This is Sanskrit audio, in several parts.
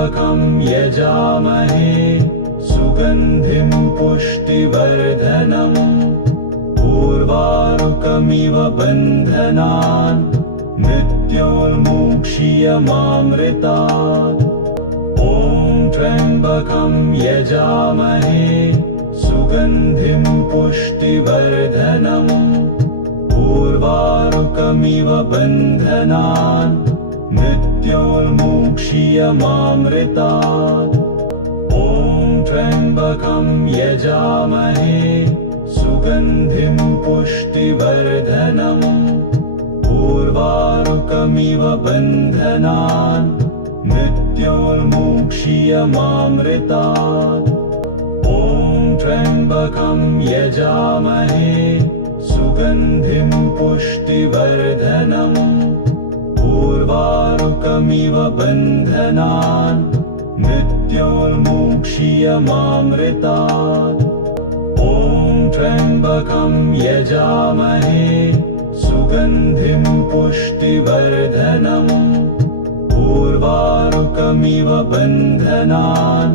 त्र्यम्बकं यजामहे सुगन्धिं पुष्टिवर्धनम् उर्वारुकमिव बन्धनान् मृत्योर्मुक्षीयमामृतात्। ॐ त्र्यम्बकं यजामहे सुगन्धिं पुष्टिवर्धनम् उर्वारुकमिव बन्धनान् मृत्योर्मुक्षीयमामृतात्। ॐ त्र्यम्बकं यजामहे सुगन्धिं पुष्टिवर्धनम् उर्वारुकमिव बन्धनान् मृत्योर्मुक्षीयमामृतात्। ॐ त्र्यम्बकं यजामहे सुगन्धिं पुष्टिवर्धनम् उर्वारुकमिव बन्धनान् मृत्योर्मुक्षीयमामृतात्। ॐ त्र्यम्बकं यजामहे सुगन्धिं पुष्टिवर्धनम् उर्वारुकमिव बन्धनान्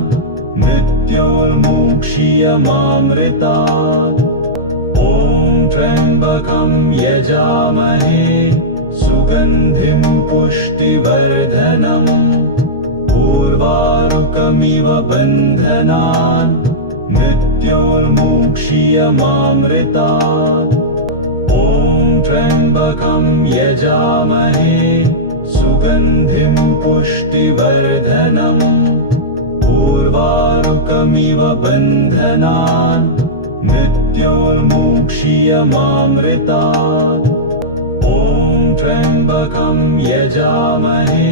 मृत्योर्मुक्षीयमामृतात्। ॐ त्र्यम्बकं यजामहे सुगन्धिं पुष्टिवर्धनम् उर्वारुकमिव बन्धनान् मृत्योर्मुक्षीयमामृतात्। ॐ त्र्यम्बकं यजामहे सुगन्धिं पुष्टिवर्धनम् उर्वारुकमिव बन्धनान् मृत्योर्मुक्षीयमामृतात्। ॐ त्र्यम्बकं यजामहे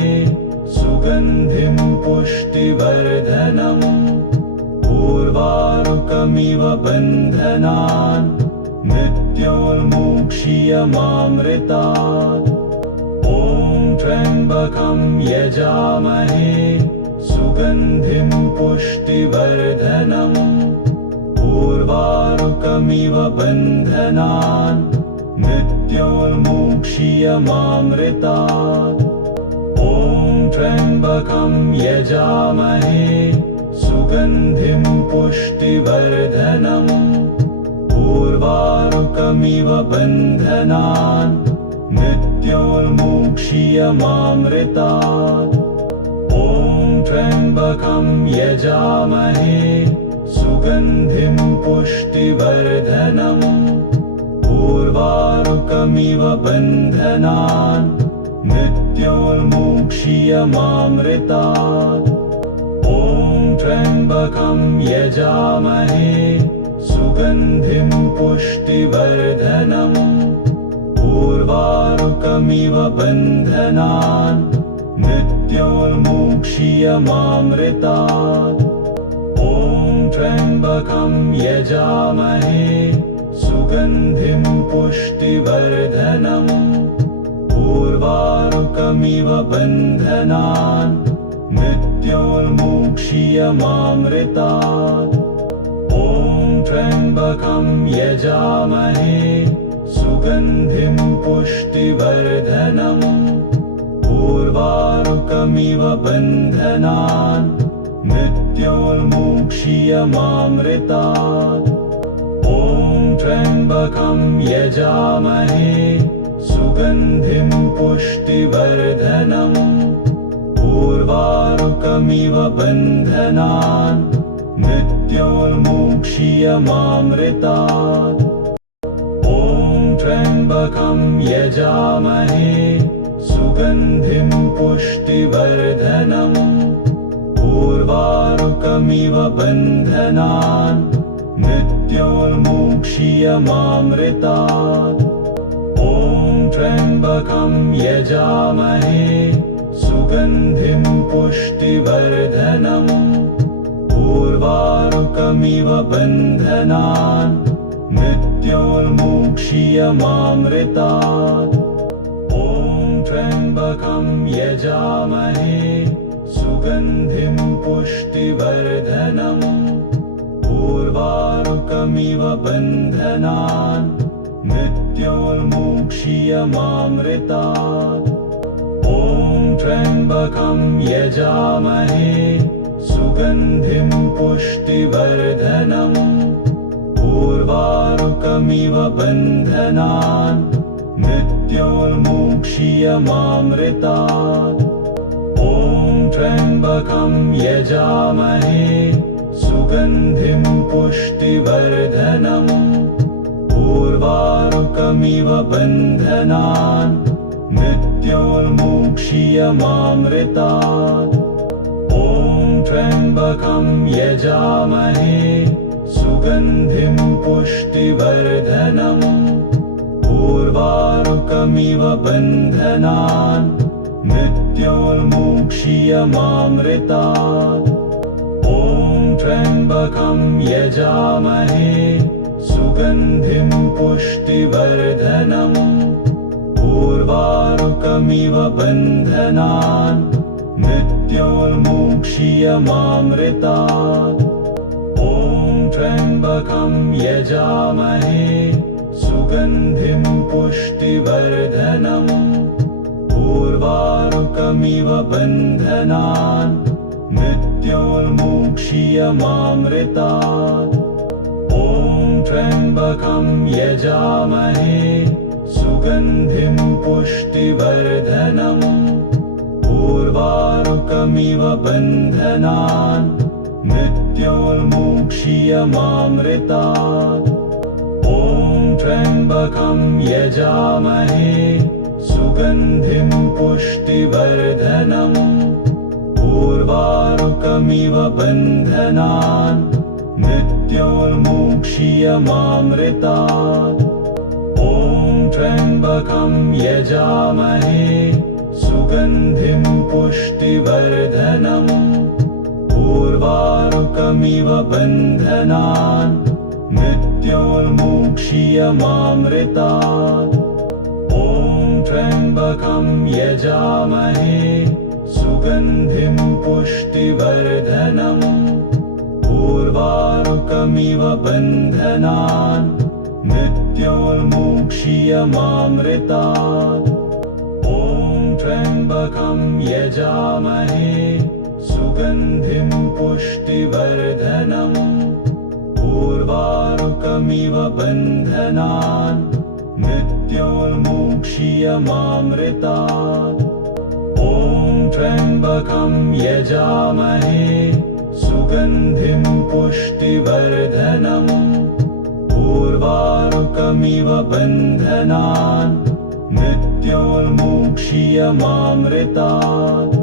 सुगन्धिं पुष्टिवर्धनम् उर्वारुकमिव बन्धनान् मृत्योर्मुक्षीयमामृतात्। ॐ त्र्यम्बकं यजामहे सुगन्धिं पुष्टिवर्धनम् उर्वारुकमिव बन्धनान् मृत्योर्मुक्षीयमामृतात्। ॐ त्र्यम्बकं यजामहे सुगन्धिं पुष्टिवर्धनम् उर्वारुकमिव बन्धनान् मृत्योर्मुक्षीयमामृतात्। ॐ त्र्यम्बकं यजामहे सुगन्धिं पुष्टिवर्धनम् उर्वारुकमिव बन्धनान् मृत्योर्मुक्षीयमामृतात्। ॐ त्र्यम्बकं यजामहे सुगन्धिं पुष्टिवर्धनम् उर्वारुकमिव बन्धनान् मृत्योर्मुक्षीयमामृतात्। ॐ त्र्यम्बकं यजामहे सुगन्धिं पुष्टिवर्धनम् उर्वारुकमिव बन्धनान् मृत्योर्मुक्षीयमामृतात्। ॐ त्र्यम्बकं यजामहे सुगन्धिं पुष्टिवर्धनम् उर्वारुकमिव बन्धनान् मृत्योर्मुक्षीयमामृतात्। ॐ त्र्यम्बकं यजामहे सुगन्धिं पुष्टिवर्धनम् उर्वारुकमिव बन्धनान् मृत्योर्मुक्षीयमामृतात्। ॐ त्र्यम्बकं यजामहे सुगन्धिं पुष्टिवर्धनम् उर्वारुकमिव बन्धनान् मृत्योर्मुक्षीयमामृतात्। ॐ त्र्यम्बकं यजामहे सुगन्धिं पुष्टिवर्धनम् उर्वारुकमिव बन्धनान् मृत्योर्मुक्षीयमामृतात्। ॐ त्र्यम्बकं यजामहे सुगन्धिं पुष्टिवर्धनम् उर्वारुकमिव बन्धनान् मृत्योर्मुक्षीयमामृतात्। ॐ त्र्यम्बकं यजामहे सुगन्धिं पुष्टिवर्धनम् उर्वारुकमिव बन्धनान् मृत्योर्मुक्षीयमामृतात् ॐ त्र्यम्बकं यजामहे सुगन्धिं पुष्टिवर्धनम् उर्वारुकमिव बन्धनान् मृत्योर्मुक्षीयमामृतात् ॐ त्र्यम्बकं यजामहे सुगन्धिं पुष्टिवर्धनम् उर्वारुकमिव बन्धनान् मृत्योर्मुक्षीयमामृतात् ॐ त्र्यम्बकं यजामहे सुगन्धिं पुष्टिवर्धनम् उर्वारुकमिव बन्धनान् मृत्योर्मुक्षीयमामृतात् ॐ त्र्यम्बकं यजामहे सुगन्धिं पुष्टिवर्धनम् उर्वारुकमिव बन्धनान् मृत्योर्मुक्षीयमामृतात् ॐ त्र्यम्बकं यजामहे सुगन्धिं पुष्टिवर्धनम् उर्वारुकमिव बन्धनान् मृत्योर्मुक्षीयमामृतात् ॐ त्र्यम्बकं यजामहे सुगन्धिं पुष्टिवर्धनम् उर्वारुकमिव बन्धनान् मृत्योर्मुक्षीयमामृतात् ॐ त्र्यम्बकं यजामहे सुगन्धिं पुष्टिवर्धनम् उर्वारुकमिव बन्धनान् मृत्योर्मुक्षीयमामृतात् ॐ त्र्यम्बकं यजामहे सुगन्धिं पुष्टिवर्धनम् उर्वारुकमिव बन्धनान् मृत्योर्मुक्षीयमामृतात् ॐ त्र्यम्बकं यजामहे सुगन्धिं पुष्टिवर्धनम् उर्वारुकमिव बन्धनान् मृत्योर्मुक्षीयमामृतात् ॐ त्र्यम्बकं यजामहे सुगन्धिं पुष्टिवर्धनम् उर्वारुकमिव बन्धनान् मृत्योर्मुक्षीयमामृतात्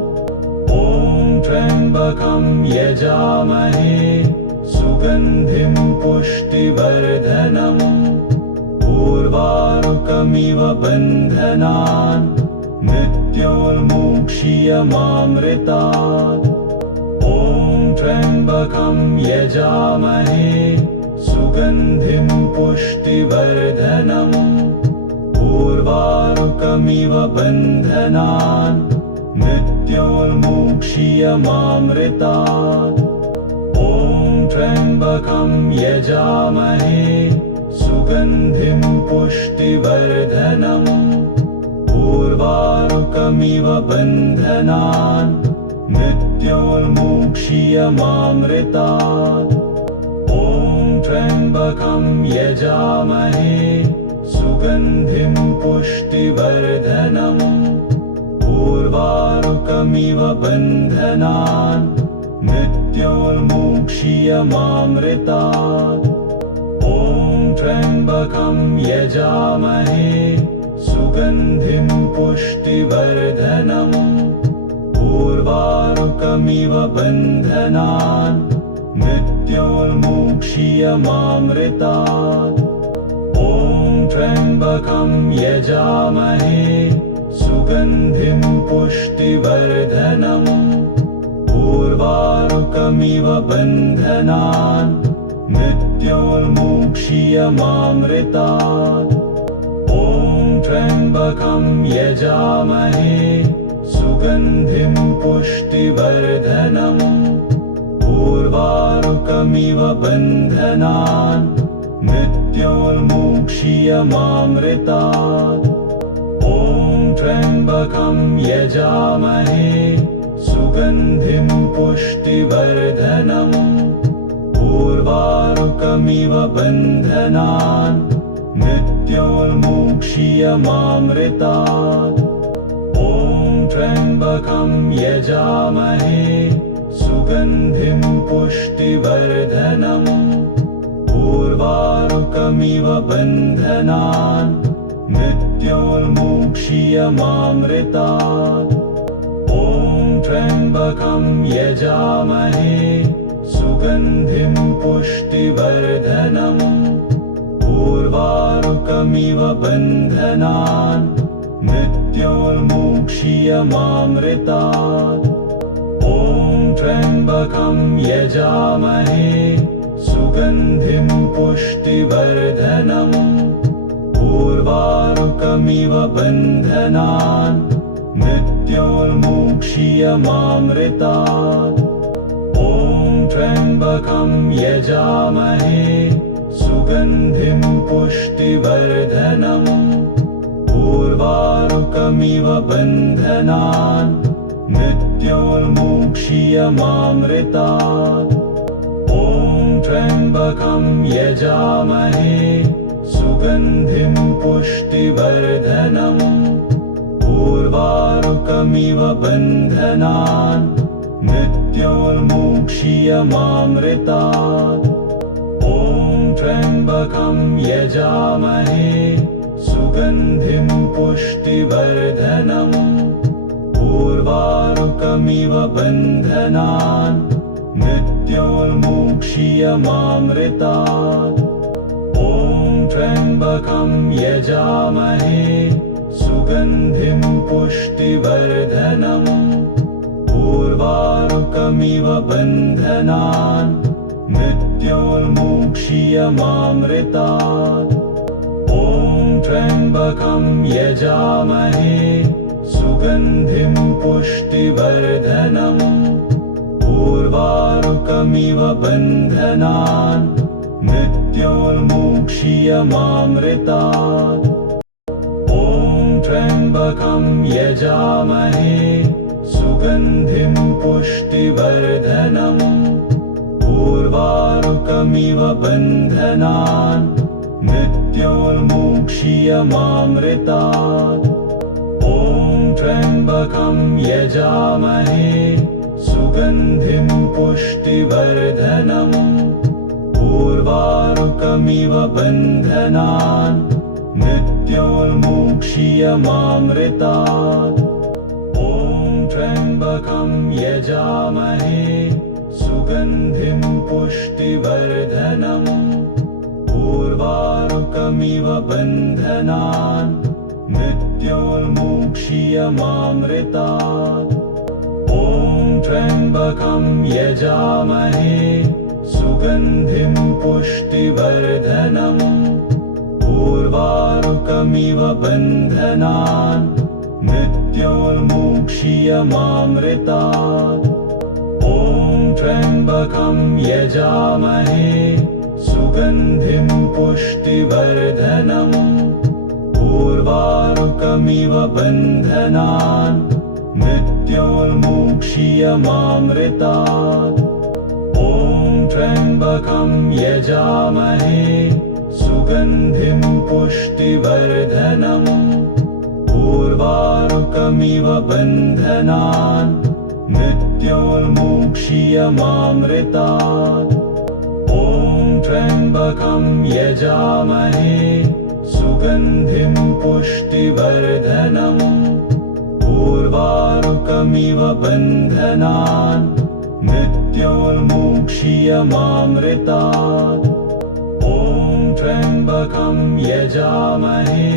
ॐ त्र्यम्बकं यजामहे सुगन्धिं पुष्टिवर्धनम् उर्वारुकमिव बन्धनान् मृत्योर्मुक्षीयमामृतात् ॐ त्र्यम्बकं यजामहे सुगन्धिं पुष्टिवर्धनम् उर्वारुकमिव बन्धनान् मृत्योर्मुक्षीयमामृतात् ॐ त्र्यम्बकं यजामहे सुगन्धिं पुष्टिवर्धनम् उर्वारुकमिव बन्धनान् मृत्योर्मुक्षीयमामृतात् ॐ त्र्यम्बकं यजामहे सुगन्धिं पुष्टिवर्धनम् उर्वारुकमिव बन्धनान् मृत्योर्मुक्षीयमामृतात् ॐ त्र्यम्बकं यजामहे सुगन्धिं पुष्टिवर्धनम् उर्वारुकमिव बन्धनान् मृत्योर्मुक्षीयमामृतात् ॐ त्र्यम्बकं यजामहे सुगन्धिं पुष्टिवर्धनम् उर्वारुकमिव बन्धनान् मृत्योर्मुक्षीयमामृतात् ॐ त्र्यम्बकं यजामहे सुगन्धिं पुष्टिवर्धनम् उर्वारुकमिव बन्धनान् मृत्योर्मुक्षीयमामृतात् ॐ त्र्यम्बकं यजामहे सुगन्धिं पुष्टिवर्धनम् उर्वारुकमिव बन्धनान् मृत्योर्मुक्षीयमामृतात् ॐ त्र्यम्बकं यजामहे सुगन्धिं पुष्टिवर्धनम् उर्वारुकमिव बन्धनान् मृत्योर्मुक्षीयमामृतात् ॐ त्र्यम्बकं यजामहे सुगन्धिं पुष्टिवर्धनम् उर्वारुकमिव बन्धनान् मृत्योर्मुक्षीयमामृतात् ॐ त्र्यम्बकं यजामहे सुगन्धिं पुष्टिवर्धनम् उर्वारुकमिव बन्धनान् मृत्योर्मुक्षीयमामृतात् ॐ त्र्यम्बकं यजामहे सुगन्धिं पुष्टिवर्धनम् उर्वारुकमिव बन्धनान् मृत्योर्मुक्षीयमामृतात् ॐ त्र्यम्बकं यजामहे सुगन्धिं पुष्टिवर्धनम् उर्वारुकमिव बन्धनान् मृत्योर्मुक्षीयमामृतात् ॐ त्र्यम्बकं यजामहे सुगन्धिं पुष्टिवर्धनम् उर्वारुकमिव बन्धनान् मृत्योर्मुक्षीयमामृतात् ॐ त्र्यम्बकं यजामहे सुगन्धिं पुष्टिवर्धनम् उर्वारुकमिव बन्धनान् मृत्योर्मुक्षीयमामृतात् ॐ त्र्यम्बकं यजामहे सुगन्धिं पुष्टिवर्धनम् उर्वारुकमिव बन्धनान् मृत्योर्मुक्षीयमामृतात् ॐ त्र्यम्बकं यजामहे सुगन्धिं पुष्टिवर्धनम् उर्वारुकमिव बन्धनान् मृत्योर्मुक्षीयमामृतात् ॐ त्र्यम्बकं यजामहे सुगन्धिं पुष्टिवर्धनम् उर्वारुकमिव बन्धनान् मृत्योर्मुक्षीयमामृतात् ॐ त्र्यम्बकं यजामहे सुगन्धिं पुष्टिवर्धनम् उर्वारुकमिव बन्धनान् मृत्योर्मुक्षीयमामृतात् ॐ त्र्यम्बकं यजामहे सुगन्धिं पुष्टिवर्धनम् उर्वारुकमिव बन्धनान् मृत्योर्मुक्षीयमामृतात् ॐ त्र्यम्बकं यजामहे सुगन्धिं पुष्टिवर्धनम् उर्वारुकमिव बन्धनान् मृत्योर्मुक्षीयमामृतात् ॐ त्र्यम्बकं यजामहे सुगन्धिं पुष्टिवर्धनम् उर्वारुकमिव बन्धनान् मृत्योर्मुक्षीयमामृतात् ॐ त्र्यम्बकं यजामहे सुगन्धिं पुष्टिवर्धनम् उर्वारुकमिव बन्धनान् मृत्योर्मुक्षीयमामृतात् ॐ त्र्यम्बकं यजामहे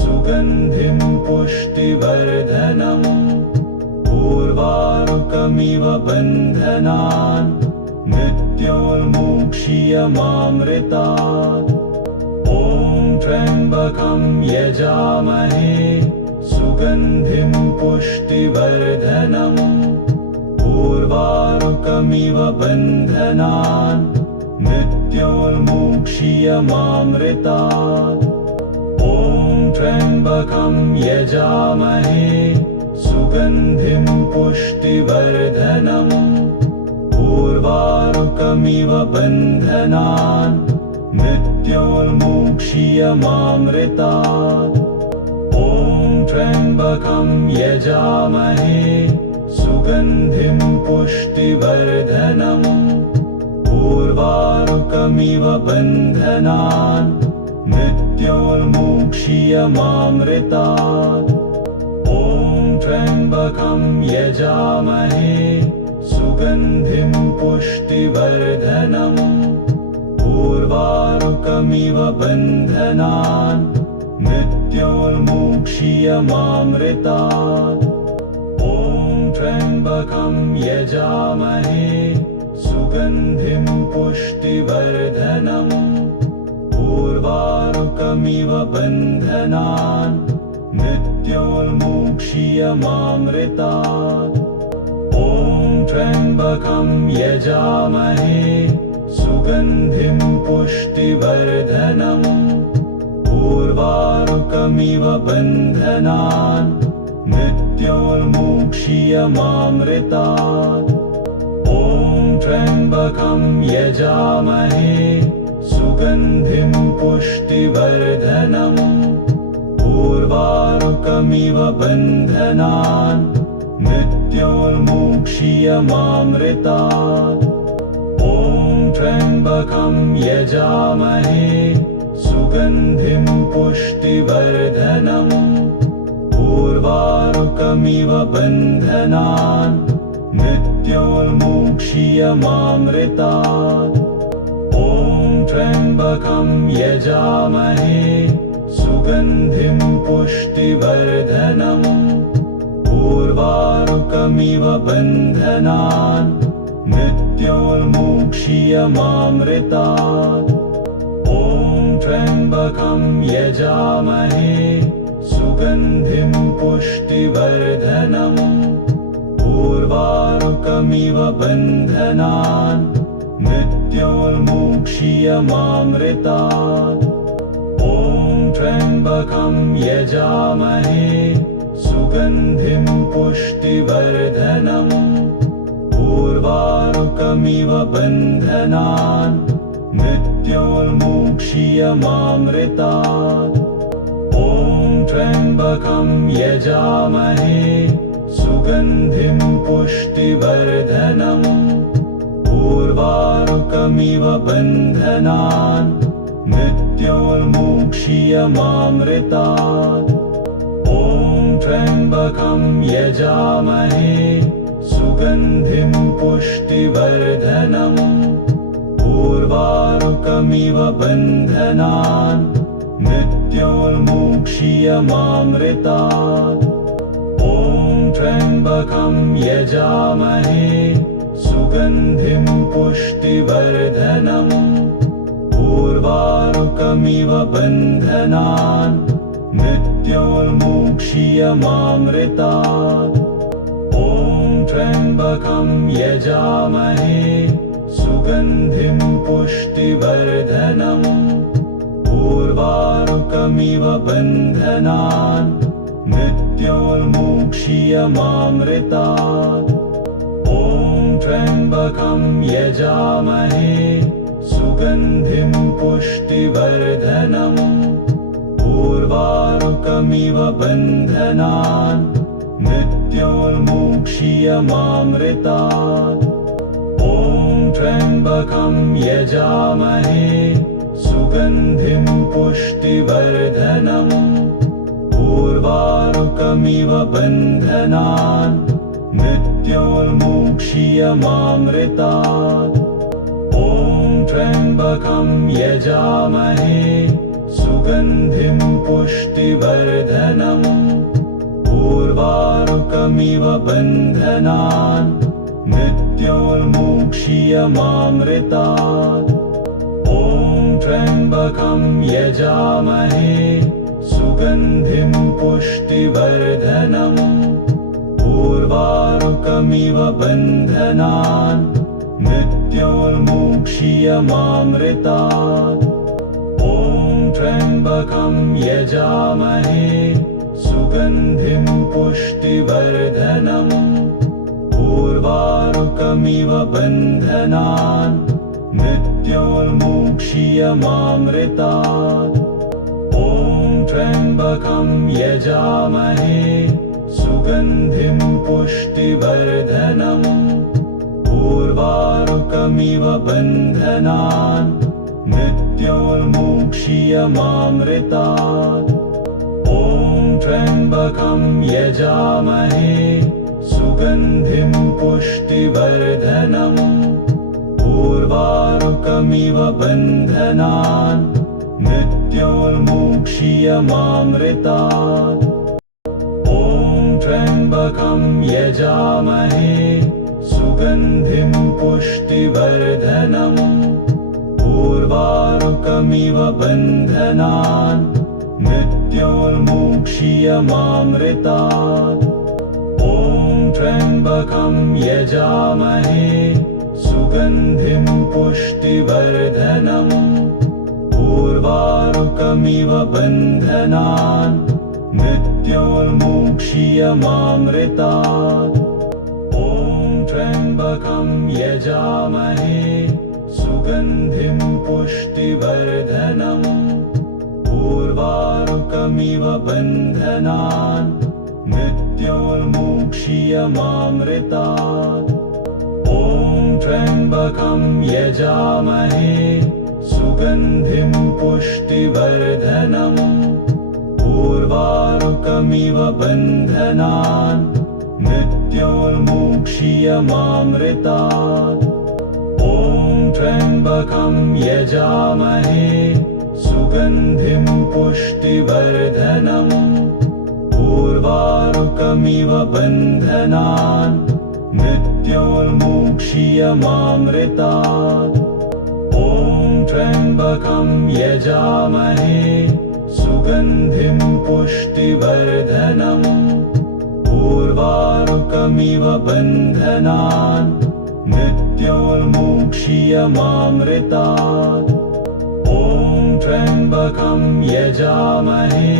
सुगन्धिं पुष्टिवर्धनम् उर्वारुकमिव बन्धनान् मृत्योर्मुक्षीयमामृतात् ॐ त्र्यम्बकं यजामहे सुगन्धिं पुष्टिवर्धनम् उर्वारुकमिव बन्धनान् मृत्योर्मुक्षीयमामृतात् ॐ त्र्यम्बकं यजामहे सुगन्धिं पुष्टिवर्धनम् उर्वारुकमिव बन्धनान् मृत्योर्मुक्षीयमामृतात् ॐ त्र्यम्बकं यजामहे सुगन्धिं पुष्टिवर्धनम् उर्वारुकमिव बन्धनान् मृत्योर्मुक्षीयमामृतात् ॐ त्र्यम्बकं यजामहे सुगन्धिं पुष्टिवर्धनम् उर्वारुकमिव बन्धनान् मृत्योर्मुक्षीयमामृतात् ॐ त्र्यम्बकं यजामहे सुगन्धिं पुष्टिवर्धनम् उर्वारुकमिव बन्धनान् मृत्योर्मुक्षीयमामृतात् ॐ त्र्यम्बकं यजामहे सुगन्धिं पुष्टिवर्धनम् उर्वारुकमिव बन्धनान् मृत्योर्मुक्षीयमामृतात् ॐ त्र्यम्बकं यजामहे सुगन्धिं पुष्टिवर्धनम् उर्वारुकमिव बन्धनान् मृत्योर्मुक्षीयमामृतात् ॐ त्र्यम्बकं यजामहे सुगन्धिं पुष्टिवर्धनम् उर्वारुकमिव बन्धनान् मृत्योर्मुक्षीयमामृतात् ॐ त्र्यम्बकं यजामहे सुगन्धिं पुष्टिवर्धनम् उर्वारुकमिव बन्धनान् मृत्योर्मुक्षीयमामृतात् ॐ त्र्यम्बकं यजामहे सुगन्धिं पुष्टिवर्धनम् उर्वारुकमिव बन्धनान् मृत्योर्मुक्षीयमामृतात् ॐ त्र्यम्बकं यजामहे सुगन्धिं पुष्टिवर्धनम् उर्वारुकमिव बन्धनान् मृत्योर्मुक्षीयमामृतात् ॐ त्र्यम्बकं यजामहे सुगन्धिं पुष्टिवर्धनम् उर्वारुकमिव बन्धनान् मृत्योर्मुक्षीयमामृतात् ॐ त्र्यम्बकं यजामहे सुगन्धिं पुष्टिवर्धनम् उर्वारुकमिव बन्धनान् मृत्योर्मुक्षीयमामृतात् ॐ त्र्यम्बकं यजामहे सुगन्धिं पुष्टिवर्धनम् उर्वारुकमिव बन्धनान् मृत्योर्मुक्षीयमामृतात् ॐ त्र्यम्बकं यजामहे सुगन्धिं पुष्टिवर्धनम् उर्वारुकमिव बन्धनान् मृत्योर्मुक्षीयमामृतात् ॐ त्र्यम्बकं यजामहे सुगन्धिं पुष्टिवर्धनम् उर्वारुकमिव बन्धनान् मृत्योर्मुक्षीयमामृतात् ॐ त्र्यम्बकं यजामहे सुगन्धिं पुष्टिवर्धनम् उर्वारुकमिव बन्धनान् मृत्योर्मुक्षीयमामृतात् ॐ त्र्यम्बकं यजामहे सुगन्धिं पुष्टिवर्धनम् उर्वारुकमिव बन्धनान् मृत्योर्मुक्षीयमामृतात् ॐ त्र्यम्बकं यजामहे सुगन्धिं पुष्टिवर्धनम् उर्वारुकमिव बन्धनान् मृत्योर्मुक्षीयमामृतात् ॐ त्र्यम्बकं यजामहे सुगन्धिं पुष्टिवर्धनम् उर्वारुकमिव बन्धनान् मृत्योर्मुक्षीयमामृतात् ॐ त्र्यम्बकं यजामहे सुगन्धिं पुष्टिवर्धनम् उर्वारुकमिव बन्धनान् मृत्योर्मुक्षीयमामृतात् ॐ त्र्यम्बकं यजामहे सुगन्धिं पुष्टिवर्धनम् उर्वारुकमिव बन्धनान् मृत्योर्मुक्षीयमामृतात् ॐ त्र्यम्बकं यजामहे सुगन्धिं पुष्टिवर्धनम् उर्वारुकमिव बन्धनान् मृत्योर्मुक्षीयमामृतात् ॐ त्र्यम्बकं यजामहे सुगन्धिं पुष्टिवर्धनम् उर्वारुकमिव बन्धनान् मृत्योर्मुक्षीयमामृतात् ॐ त्र्यम्बकं यजामहे सुगन्धिं पुष्टिवर्धनम् उर्वारुकमिव बन्धनान् मृत्योर्मुक्षीयमामृतात् ॐ त्र्यम्बकं यजामहे सुगन्धिं पुष्टिवर्धनम् उर्वारुकमिव बन्धनान् मृत्योर्मुक्षीयमामृतात् ॐ त्र्यम्बकं यजामहे सुगन्धिं पुष्टिवर्धनम् उर्वारुकमिव बन्धनान् मृत्योर्मुक्षीयमामृतात् ॐ त्र्यम्बकं यजामहे सुगन्धिं पुष्टिवर्धनम् उर्वारुकमिव बन्धनान् मृत्योर्मुक्षीयमामृतात् ॐ त्र्यम्बकं यजामहे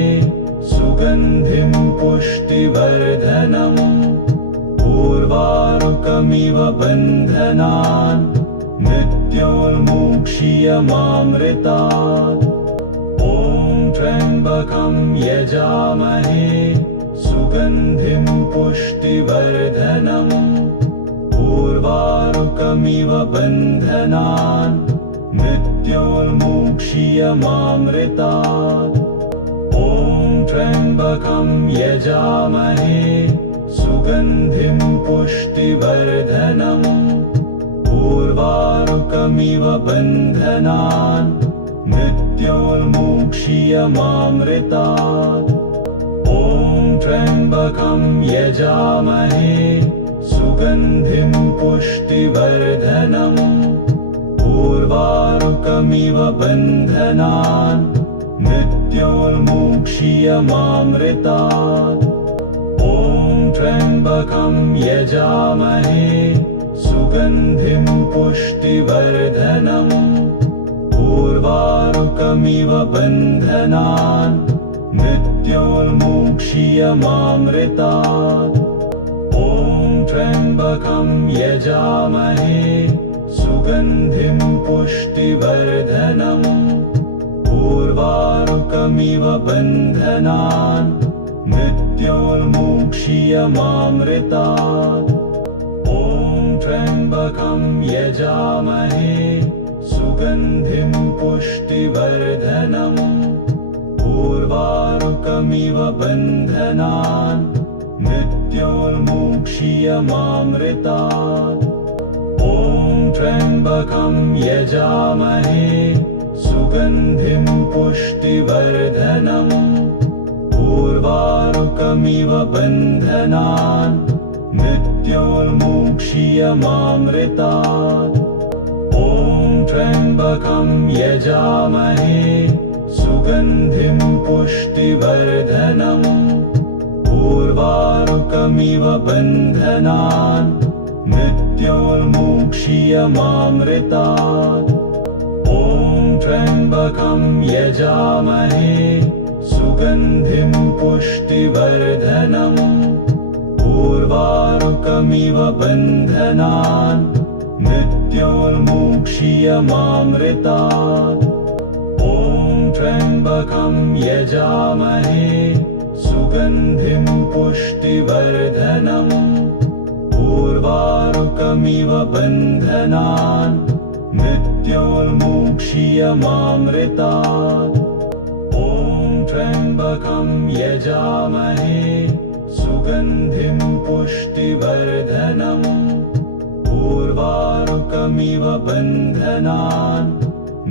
सुगन्धिं पुष्टिवर्धनम् उर्वारुकमिव बन्धनान् मृत्योर्मुक्षीयमामृतात् ॐ त्र्यम्बकं यजामहे सुगन्धिं पुष्टिवर्धनम् उर्वारुकमिव बन्धनान् मृत्योर्मुक्षीयमामृतात् ॐ त्र्यम्बकं यजामहे सुगन्धिं पुष्टिवर्धनम् उर्वारुकमिव बन्धनान् मृत्योर्मुक्षीयमामृतात् ॐ त्र्यम्बकं यजामहे सुगन्धिं पुष्टिवर्धनम् उर्वारुकमिव बन्धनान् मृत्योर्मुक्षीयमामृतात् ॐ त्र्यम्बकं यजामहे सुगन्धिं पुष्टिवर्धनम् उर्वारुकमिव बन्धनान् मृत्योर्मुक्षीयमामृतात् ॐ त्र्यम्बकं यजामहे सुगन्धिं पुष्टिवर्धनम् उर्वारुकमिव बन्धनान् मृत्योर्मुक्षीयमामृतात् ॐ त्र्यम्बकं यजामहे सुगन्धिं पुष्टिवर्धनम् उर्वारुकमिव बन्धनान् मृत्योर्मुक्षीयमामृतात् ॐ त्र्यम्बकं यजामहे सुगन्धिं पुष्टिवर्धनम् उर्वारुकमिव बन्धनान् मृत्योर्मुक्षीयमामृतात् ॐ त्र्यम्बकं यजामहे सुगन्धिं पुष्टिवर्धनम् उर्वारुकमिव बन्धनान् मृत्योर्मुक्षीयमामृतात् ॐ त्र्यम्बकं यजामहे सुगन्धिं पुष्टिवर्धनम् उर्वारुकमिव बन्धनान् मृत्योर्मुक्षीयमामृतात् ॐ त्र्यम्बकं यजामहे सुगन्धिं पुष्टिवर्धनम् उर्वारुकमिव बन्धनान् मृत्योर्मुक्षीयमामृतात् ॐ त्र्यम्बकं यजामहे सुगन्धिं पुष्टिवर्धनम् उर्वारुकमिव बन्धनान्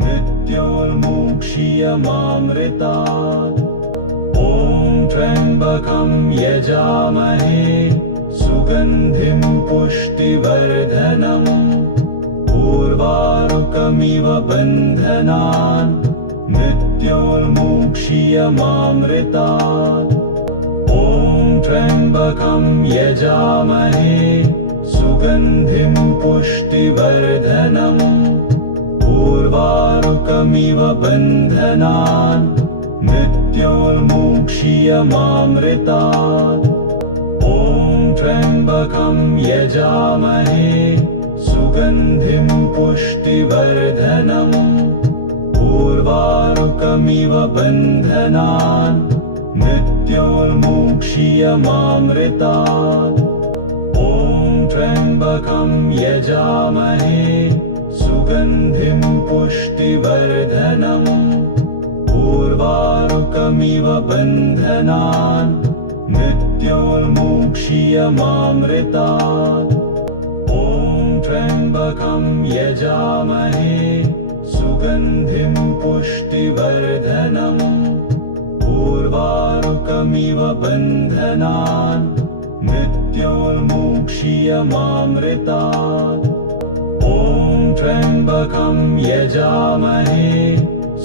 मृत्योर्मुक्षीयमामृतात् ॐ त्र्यम्बकं यजामहे सुगन्धिं पुष्टिवर्धनम् उर्वारुकमिव बन्धनान् मृत्योर्मुक्षीयमामृतात् ॐ त्र्यम्बकं यजामहे सुगन्धिं पुष्टिवर्धनम् उर्वारुकमिव बन्धनान् मृत्योर्मुक्षीयमामृतात् ॐ त्र्यम्बकं यजामहे सुगन्धिं पुष्टिवर्धनम् उर्वारुकमिव बन्धनान् मृत्योर्मुक्षीयमामृतात् ॐ त्र्यम्बकं यजामहे सुगन्धिं पुष्टिवर्धनम् उर्वारुकमिव बन्धनान् मृत्योर्मुक्षीयमामृतात् ॐ त्र्यम्बकं यजामहे सुगन्धिं पुष्टिवर्धनम् उर्वारुकमिव बन्धनान् मृत्योर्मुक्षीयमामृतात् ॐ त्र्यम्बकं यजामहे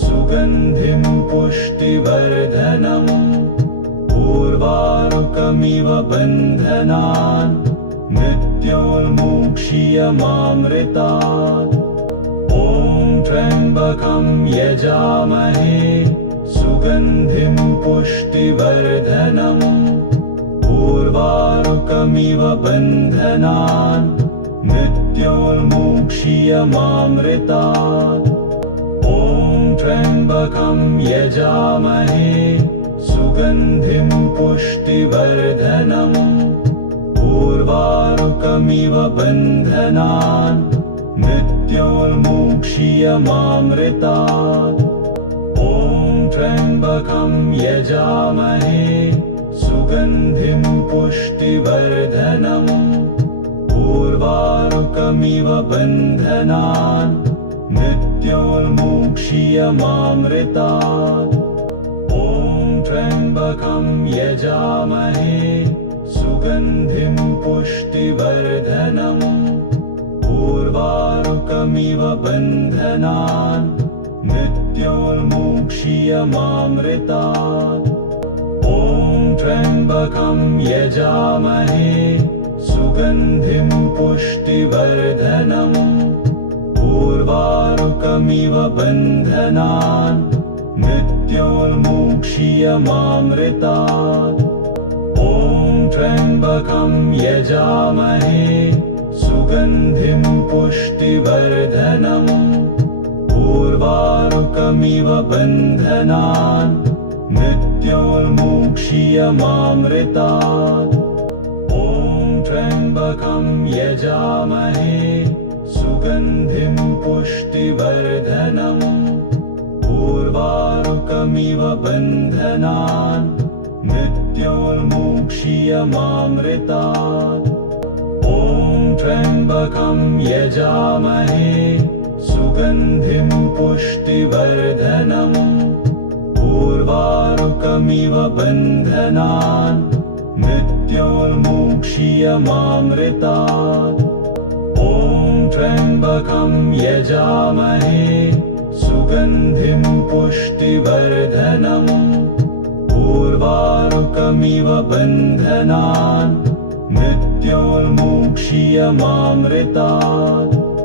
सुगन्धिं पुष्टिवर्धनम् उर्वारुकमिव बन्धनान् मृत्योर्मुक्षीयमामृतात् ॐ त्र्यम्बकं यजामहे सुगन्धिं पुष्टिवर्धनम् उर्वारुकमिव बन्धनान् मृत्योर्मुक्षीयमामृतात् ॐ त्र्यम्बकं यजामहे सुगन्धिं पुष्टिवर्धनम् उर्वारुकमिव बन्धनान् मृत्योर्मुक्षीयमामृतात् ॐ त्र्यम्बकं यजामहे सुगन्धिं पुष्टिवर्धनम् उर्वारुकमिव बन्धनान् मृत्योर्मुक्षीयमामृतात् ॐ त्र्यम्बकं यजामहे सुगन्धिं पुष्टिवर्धनम् उर्वारुकमिव बन्धनान् मृत्योर्मुक्षीयमामृतात् ॐ त्र्यम्बकं यजामहे सुगन्धिं पुष्टिवर्धनम् उर्वारुकमिव बन्धनान् मृत्योर्मुक्षीयमामृतात् ॐ त्र्यम्बकं यजामहे सुगन्धिं पुष्टिवर्धनम् उर्वारुकमिव बन्धनान् मृत्योर्मुक्षीयमामृतात् ॐ त्र्यम्बकं यजामहे सुगन्धिं पुष्टिवर्धनम् उर्वारुकमिव बन्धनान् मृत्योर्मुक्षीयमामृतात् ॐ त्र्यम्बकं यजामहे सुगन्धिं पुष्टिवर्धनम् उर्वारुकमिव बन्धनान् मृत्योर्मुक्षीयमामृतात् ॐ त्र्यम्बकं यजामहे सुगन्धिं पुष्टिवर्धनम् उर्वारुकमिव बन्धनान् मृत्योर्मुक्षीयमामृतात्